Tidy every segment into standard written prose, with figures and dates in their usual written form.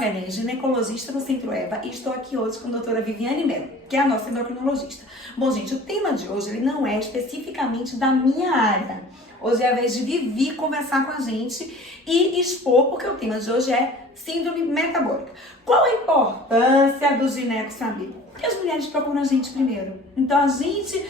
Magalhães, ginecologista do Centro Eva, e estou aqui hoje com a doutora Viviane Mello, que é a nossa endocrinologista. Bom, gente, o tema de hoje ele não é especificamente da minha área. Hoje é a vez de Vivi conversar com a gente e expor, porque o tema de hoje é síndrome metabólica. Qual a importância do gineco saber? Porque as mulheres procuram a gente primeiro. Então, a gente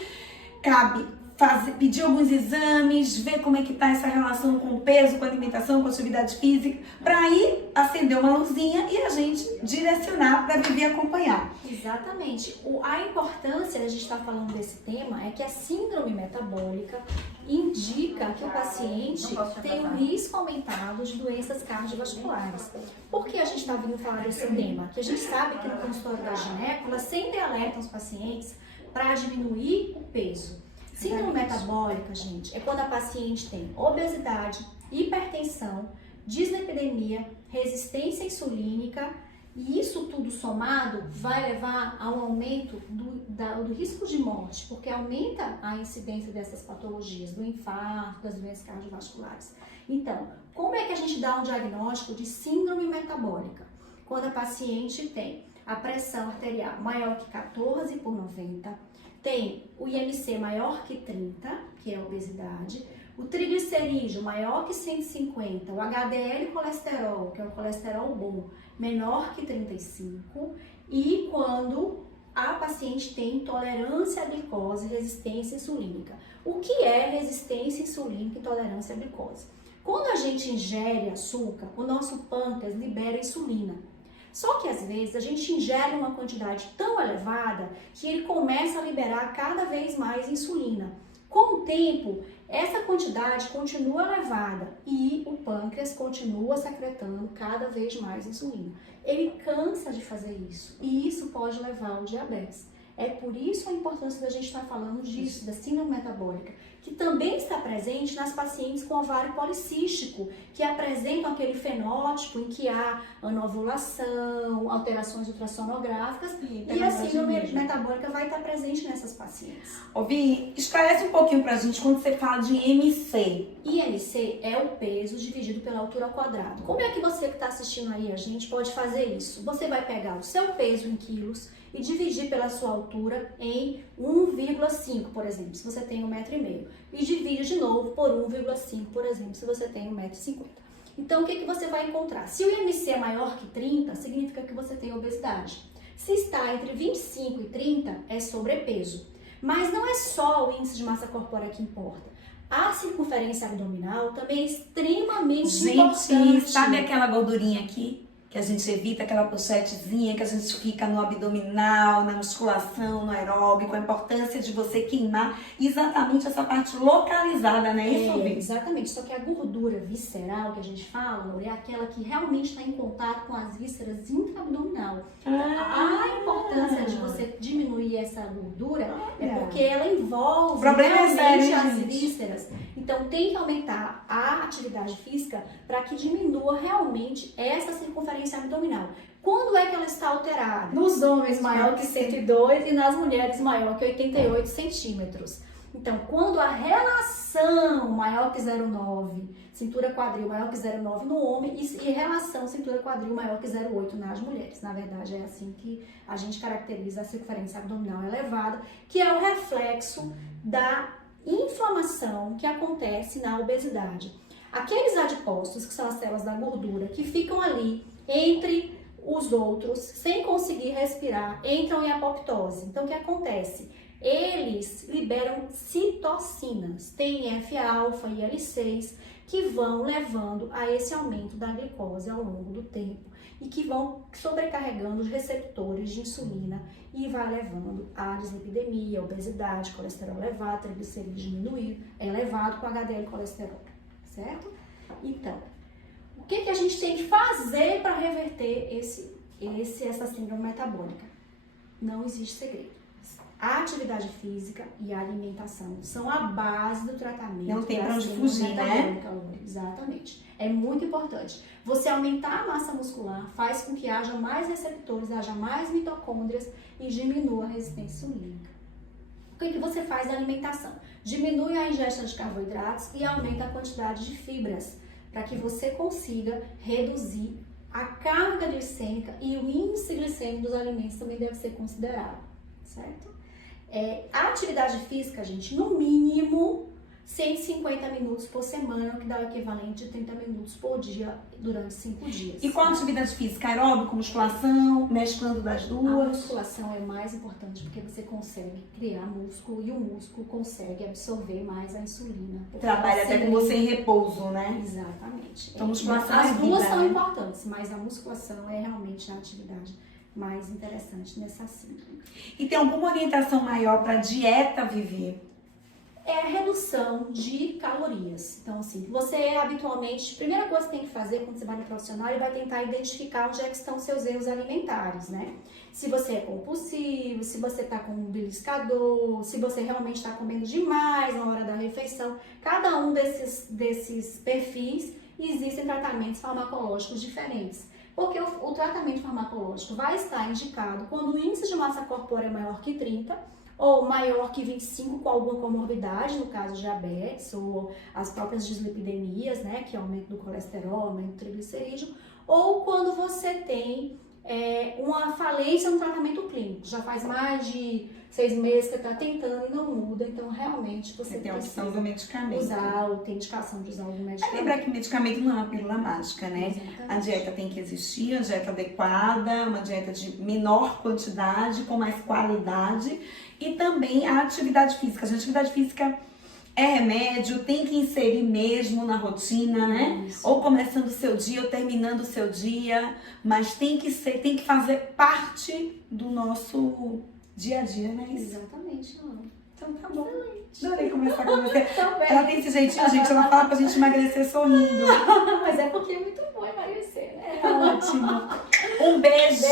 pedir alguns exames, ver como é que tá essa relação com o peso, com a alimentação, com a atividade física, para aí acender uma luzinha e a gente direcionar para Vivi acompanhar. Exatamente. A importância de a gente estar falando desse tema é que a síndrome metabólica indica que o paciente tem um risco aumentado de doenças cardiovasculares. Por que a gente está vindo falar desse tema? Que a gente sabe que no consultório da gineco, ela sempre alerta os pacientes para diminuir o peso. Síndrome metabólica, gente, é quando a paciente tem obesidade, hipertensão, dislipidemia, resistência insulínica, e isso tudo somado vai levar a um aumento do risco de morte, porque aumenta a incidência dessas patologias, do infarto, das doenças cardiovasculares. Então, como é que a gente dá um diagnóstico de síndrome metabólica? Quando a paciente tem a pressão arterial maior que 14/90, tem o IMC maior que 30, que é a obesidade, o triglicerídeo maior que 150, o HDL colesterol, que é o colesterol bom, menor que 35, e quando a paciente tem intolerância à glicose, resistência insulínica. O que é resistência insulínica e intolerância à glicose? Quando a gente ingere açúcar, o nosso pâncreas libera insulina. Só que às vezes a gente ingere uma quantidade tão elevada que ele começa a liberar cada vez mais insulina. Com o tempo, essa quantidade continua elevada e o pâncreas continua secretando cada vez mais insulina. Ele cansa de fazer isso e isso pode levar ao diabetes. É por isso a importância da gente estar falando disso, da síndrome metabólica, que também está presente nas pacientes com ovário policístico, que apresentam aquele fenótipo em que há anovulação, alterações ultrassonográficas, e a síndrome metabólica vai estar presente nessas pacientes. Ô Vi, esclarece um pouquinho pra gente quando você fala de IMC. IMC é o peso dividido pela altura ao quadrado. Como é que você que está assistindo aí a gente pode fazer isso? Você vai pegar o seu peso em quilos e dividir pela sua altura em 1,5, por exemplo, se você tem 1,5 m. E divide de novo por 1,5, por exemplo, se você tem 1,50 m. Então, o que você vai encontrar? Se o IMC é maior que 30, significa que você tem obesidade. Se está entre 25 e 30, é sobrepeso. Mas não é só o índice de massa corpórea que importa. A circunferência abdominal também é extremamente importante. Gente, sabe aquela gordurinha aqui? Que a gente evita, aquela pochetezinha que a gente fica no abdominal, na musculação, no aeróbico, a importância de você queimar exatamente essa parte localizada, né? Isso, Vi? Exatamente, só que a gordura visceral que a gente fala é aquela que realmente está em contato com as vísceras intraabdominal. A importância de você diminuir essa gordura é porque ela envolve realmente as vísceras. Então tem que aumentar a atividade física para que diminua realmente essa circunferência abdominal. Quando é que ela está alterada? Nos homens maior que 102 e nas mulheres maior que 88 centímetros. Então, quando a relação maior que 0,9, cintura quadril maior que 0,9 no homem e relação cintura quadril maior que 0,8 nas mulheres. Na verdade, é assim que a gente caracteriza a circunferência abdominal elevada, que é o reflexo da inflamação que acontece na obesidade. Aqueles adipócitos, que são as células da gordura, que ficam ali entre os outros, sem conseguir respirar, entram em apoptose. Então, o que acontece? Eles liberam citocinas, TNF-alfa e L6, que vão levando a esse aumento da glicose ao longo do tempo e que vão sobrecarregando os receptores de insulina e vai levando a dislipidemia, obesidade, colesterol elevado, triglicerídeo diminuído, elevado com HDL colesterol, certo? Então, o que a gente tem que fazer para reverter essa síndrome metabólica? Não existe segredo. A atividade física e a alimentação são a base do tratamento. Não tem pra onde fugir, né? Exatamente. É muito importante. Você aumentar a massa muscular faz com que haja mais receptores, haja mais mitocôndrias e diminua a resistência insulínica. O que você faz na alimentação? Diminui a ingesta de carboidratos e aumenta a quantidade de fibras, para que você consiga reduzir a carga glicêmica e o índice glicêmico dos alimentos também deve ser considerado, certo? A atividade física, gente, no mínimo 150 minutos por semana, o que dá o equivalente de 30 minutos por dia durante 5 dias. E qual a atividade física? Aeróbico, musculação, mesclando das A duas? musculação é mais importante porque você consegue criar músculo e o músculo consegue absorver mais a insulina. Trabalha até com você em repouso, né? Exatamente. Então, musculação As é duas vida, são né? importantes, mas a musculação é realmente a atividade mais interessante nessa síndrome. E tem alguma orientação maior para dieta, Vivi? É a redução de calorias. Então, assim, você habitualmente, a primeira coisa que tem que fazer quando você vai no profissional, ele vai tentar identificar onde é que estão seus erros alimentares, né? Se você é compulsivo, se você tá com um beliscador, se você realmente está comendo demais na hora da refeição. Cada um desses perfis, existem tratamentos farmacológicos diferentes. Porque o tratamento farmacológico vai estar indicado quando o índice de massa corpórea é maior que 30, ou maior que 25 com alguma comorbidade, no caso diabetes, ou as próprias dislipidemias, né, que é aumento do colesterol, aumento do triglicerídeo, ou quando você tem uma falência no tratamento clínico, já faz mais de 6 meses que você está tentando e não muda, então realmente você Tem a opção precisa do medicamento. usar, ou tem indicação de usar algum medicamento. Lembrar que medicamento não é uma pílula mágica, né? Exatamente. A dieta tem que existir, a dieta adequada, uma dieta de menor quantidade, com mais qualidade. E também a atividade física. A atividade física é remédio, tem que inserir mesmo na rotina, né? Isso. Ou começando o seu dia, ou terminando o seu dia. Mas tem que fazer parte do nosso dia a dia, né? Exatamente, não. Então tá bom. Adorei conversar com você. Também. Ela tem esse jeitinho, gente, ela fala pra gente emagrecer sorrindo. Mas é porque é muito bom emagrecer, né? Ótimo. Um beijo.